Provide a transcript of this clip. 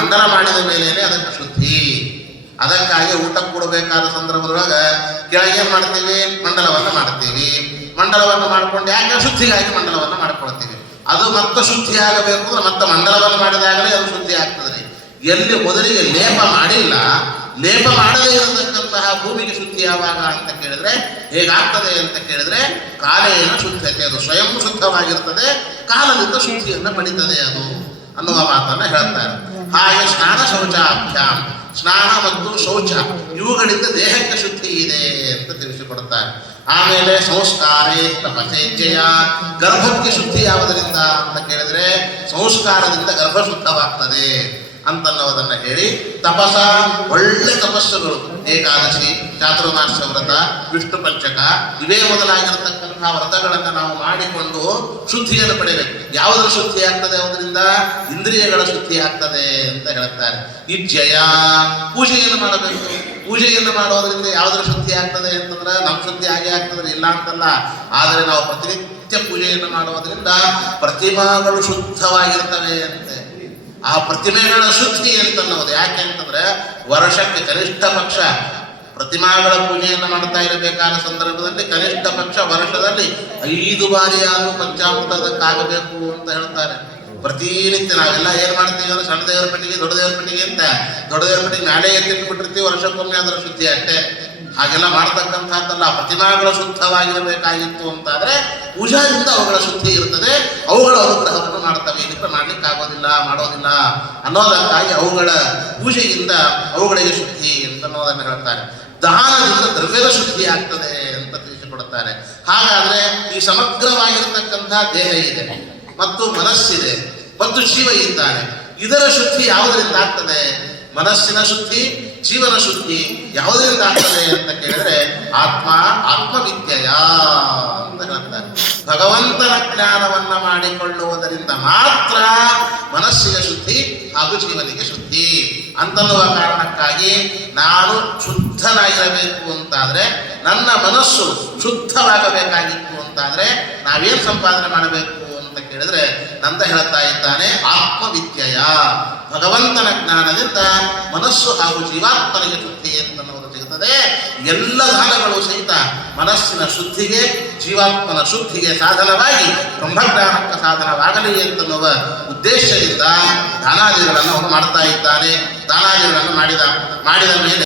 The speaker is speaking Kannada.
ಮಂಡಲ ಮಾಡಿದ ಮೇಲೇನೆ ಅದಕ್ಕೆ ಶುದ್ಧಿ. ಅದಕ್ಕಾಗಿ ಊಟ ಕೊಡಬೇಕಾದ ಸಂದರ್ಭದೊಳಗೆ ಕೆಳಗೇನು ಮಾಡ್ತೀವಿ, ಮಂಡಲವನ್ನು ಮಾಡ್ತೀವಿ. ಮಂಡಲವನ್ನು ಮಾಡ್ಕೊಂಡು ಯಾಕೆ ಶುದ್ಧಿಗಾಗಿ ಮಂಡಲವನ್ನು ಮಾಡ್ಕೊಳ್ತೀವಿ. ಅದು ಮತ್ತೆ ಶುದ್ಧಿ ಆಗಬೇಕು ಅಂದ್ರೆ ಮತ್ತೆ ಮಂಡಲವನ್ನು ಮಾಡಿದಾಗಲೇ ಅದು ಶುದ್ಧಿ ಆಗ್ತದೆ. ಎಲ್ಲಿ ಮೊದಲಿಗೆ ಲೇಪ ಮಾಡಿಲ್ಲ, ಲೇಪ ಮಾಡದೇ ಇರತಕ್ಕಂತಹ ಭೂಮಿಗೆ ಶುದ್ಧಿ ಯಾವಾಗ ಅಂತ ಕೇಳಿದ್ರೆ ಹೇಗಾಗ್ತದೆ ಅಂತ ಕೇಳಿದ್ರೆ ಕಾಲೇನ ಶುದ್ಧತೆ, ಅದು ಸ್ವಯಂ ಶುದ್ಧವಾಗಿರ್ತದೆ, ಕಾಲದಿಂದ ಶುದ್ಧಿಯನ್ನು ಪಡಿತದೆ ಅದು ಅನ್ನುವ ಮಾತನ್ನು ಹೇಳ್ತಾರೆ. ಹಾಗೆ ಸ್ನಾನ ಶೌಚಾಭ್ಯಾಂ, ಸ್ನಾನ ಮತ್ತು ಶೌಚ ಇವುಗಳಿಂದ ದೇಹಕ್ಕೆ ಶುದ್ಧಿ ಇದೆ ಅಂತ ತಿಳಿಸಿಕೊಡುತ್ತಾರೆ. ಆಮೇಲೆ ಸಂಸ್ಕಾರೇ ತಪಸೇಚ್ಛೆಯ, ಗರ್ಭಕ್ಕೆ ಶುದ್ಧಿ ಯಾವುದರಿಂದ ಅಂತ ಕೇಳಿದ್ರೆ ಸಂಸ್ಕಾರದಿಂದ ಗರ್ಭ ಶುದ್ಧವಾಗ್ತದೆ ಅಂತನ್ನೋದನ್ನ ಹೇಳಿ, ತಪಸ ಒಳ್ಳೆ ತಪಸ್ಸುಗಳು, ಏಕಾದಶಿ, ಚಾತುರ್ಮಾಸ್ಯ ವ್ರತ, ವಿಷ್ಣು ಪಂಚಕ ಇವೇ ಮೊದಲಾಗಿರತಕ್ಕಂತಹ ವ್ರತಗಳನ್ನು ನಾವು ಮಾಡಿಕೊಂಡು ಶುದ್ಧಿಯನ್ನು ಪಡೆಯಬೇಕು. ಯಾವುದರ ಶುದ್ಧಿ ಆಗ್ತದೆ? ಅದರಿಂದ ಇಂದ್ರಿಯಗಳ ಶುದ್ಧಿ ಆಗ್ತದೆ ಅಂತ ಹೇಳ್ತಾರೆ. ಇಜ್ಜಯ, ಪೂಜೆಯನ್ನು ಮಾಡಬೇಕು. ಪೂಜೆಯನ್ನು ಮಾಡೋದ್ರಿಂದ ಯಾವುದರ ಶುದ್ಧಿ ಆಗ್ತದೆ ಅಂತಂದ್ರೆ ನಮ್ಮ ಶುದ್ಧಿ ಹಾಗೆ ಆಗ್ತದೆ ಇಲ್ಲ ಅಂತಲ್ಲ, ಆದರೆ ನಾವು ಪ್ರತಿನಿತ್ಯ ಪೂಜೆಯನ್ನು ಮಾಡುವುದರಿಂದ ಪ್ರತಿಮಾಗಳು ಶುದ್ಧವಾಗಿರ್ತವೆ ಅಂತೆ. ಆ ಪ್ರತಿಮೆಗಳ ಶುದ್ಧಿ ಅಂತನ್ನೋದು ಯಾಕೆ ಅಂತಂದ್ರೆ ವರ್ಷಕ್ಕೆ ಕನಿಷ್ಠ ಪಕ್ಷ ಪ್ರತಿಮಾಗಳ ಪೂಜೆಯನ್ನು ಮಾಡ್ತಾ ಇರಬೇಕಾದ ಸಂದರ್ಭದಲ್ಲಿ ಕನಿಷ್ಠ ಪಕ್ಷ ವರ್ಷದಲ್ಲಿ 5 ಬಾರಿ ಆದರೂ ಪಂಚಾಮೃತ ಅದಕ್ಕಾಗಬೇಕು ಅಂತ ಹೇಳ್ತಾರೆ. ಪ್ರತಿನಿತ್ಯ ನಾವೆಲ್ಲ ಏನ್ ಮಾಡ್ತೀವಿ ಅಂದ್ರೆ ಸಣ್ಣ ದೇವರ ಪೆಟ್ಟಿಗೆ ದೊಡ್ಡ ದೇವರ ಪೆಟ್ಟಿಗೆ ಅಂತ, ದೊಡ್ಡ ದೇವರ ಪೆಟ್ಟಿಗೆ ನಾಳೆ ಎತ್ತಿಟ್ಬಿಟ್ಟಿರ್ತೀವಿ, ವರ್ಷಕ್ಕೊಮ್ಮೆ ಅದರ ಶುದ್ಧಿ ಅಷ್ಟೇ. ಹಾಗೆಲ್ಲ ಮಾಡ್ತಕ್ಕಂಥದ್ದಲ್ಲ. ಪ್ರತಿಮಾಗಳು ಶುದ್ಧವಾಗಿರಬೇಕಾಗಿತ್ತು ಅಂತಾದ್ರೆ ಪೂಜಾದಿಂದ ಅವುಗಳ ಶುದ್ಧಿ ಇರ್ತದೆ, ಅವುಗಳ ಅನುಗ್ರಹವನ್ನು ಮಾಡ್ತವೆ. ಇದಕ್ಕೆ ಮಾಡ್ಲಿಕ್ಕೆ ಆಗೋದಿಲ್ಲ, ಮಾಡೋದಿಲ್ಲ ಅನ್ನೋದಕ್ಕಾಗಿ ಅವುಗಳ ಪೂಜೆಯಿಂದ ಅವುಗಳಿಗೆ ಶುದ್ಧಿ ಅಂತ ಅನ್ನೋದನ್ನು ಹೇಳ್ತಾರೆ. ದಾನದಿಂದ ದ್ರವ್ಯದ ಶುದ್ಧಿ ಆಗ್ತದೆ ಅಂತ ತಿಳಿಸಿಕೊಡುತ್ತಾರೆ. ಹಾಗಾದ್ರೆ ಈ ಸಮಗ್ರವಾಗಿರ್ತಕ್ಕಂತಹ ದೇಹ ಇದೆ ಮತ್ತು ಮನಸ್ಸಿದೆ ಮತ್ತು ಜೀವ ಇದ್ದಾನೆ. ಇದರ ಶುದ್ಧಿ ಯಾವುದರಿಂದ ಆಗ್ತದೆ? ಮನಸ್ಸಿನ ಶುದ್ಧಿ, ಜೀವನ ಶುದ್ಧಿ ಯಾವುದರಿಂದ ಆಗ್ತದೆ ಅಂತ ಕೇಳಿದ್ರೆ ಆತ್ಮವಿದ್ಯೆಯ ಅಂತ ಹೇಳ್ತಾರೆ. ಭಗವಂತನ ಜ್ಞಾನವನ್ನ ಮಾಡಿಕೊಳ್ಳುವುದರಿಂದ ಮಾತ್ರ ಮನಸ್ಸಿನ ಶುದ್ಧಿ ಹಾಗೂ ಜೀವನಿಗೆ ಶುದ್ಧಿ ಅಂತನ್ನುವ ಕಾರಣಕ್ಕಾಗಿ ನಾನು ಶುದ್ಧನಾಗಿರಬೇಕು ಅಂತಾದ್ರೆ, ನನ್ನ ಮನಸ್ಸು ಶುದ್ಧವಾಗಬೇಕಾಗಿತ್ತು ಅಂತಾದ್ರೆ ನಾವೇನು ಸಂಪಾದನೆ ಮಾಡಬೇಕು ಅಂತ ಕೇಳಿದ್ರೆ ನಂದ ಹೇಳ್ತಾ ಇದ್ದಾನೆ, ಆತ್ಮವಿದ್ಯೆಯ, ಭಗವಂತನ ಜ್ಞಾನದಿಂದ ಮನಸ್ಸು ಹಾಗೂ ಜೀವಾತ್ಮನಿಗೆ ಶುದ್ಧಿ ಅಂತನ್ನುವುದು ಸಿಗುತ್ತದೆ. ಎಲ್ಲ ದಾನಗಳು ಸಹಿತ ಮನಸ್ಸಿನ ಶುದ್ಧಿಗೆ, ಜೀವಾತ್ಮನ ಶುದ್ಧಿಗೆ ಸಾಧನವಾಗಿ ಬ್ರಹ್ಮಜ್ಞಾನಕ್ಕೆ ಸಾಧನವಾಗಲಿ ಅಂತನ್ನುವ ಉದ್ದೇಶದಿಂದ ದಾನಾದಿಗಳನ್ನು ಅವನು ಮಾಡ್ತಾ ಇದ್ದಾನೆ. ದಾನಾದಿಗಳನ್ನು ಮಾಡಿದ ಮೇಲೆ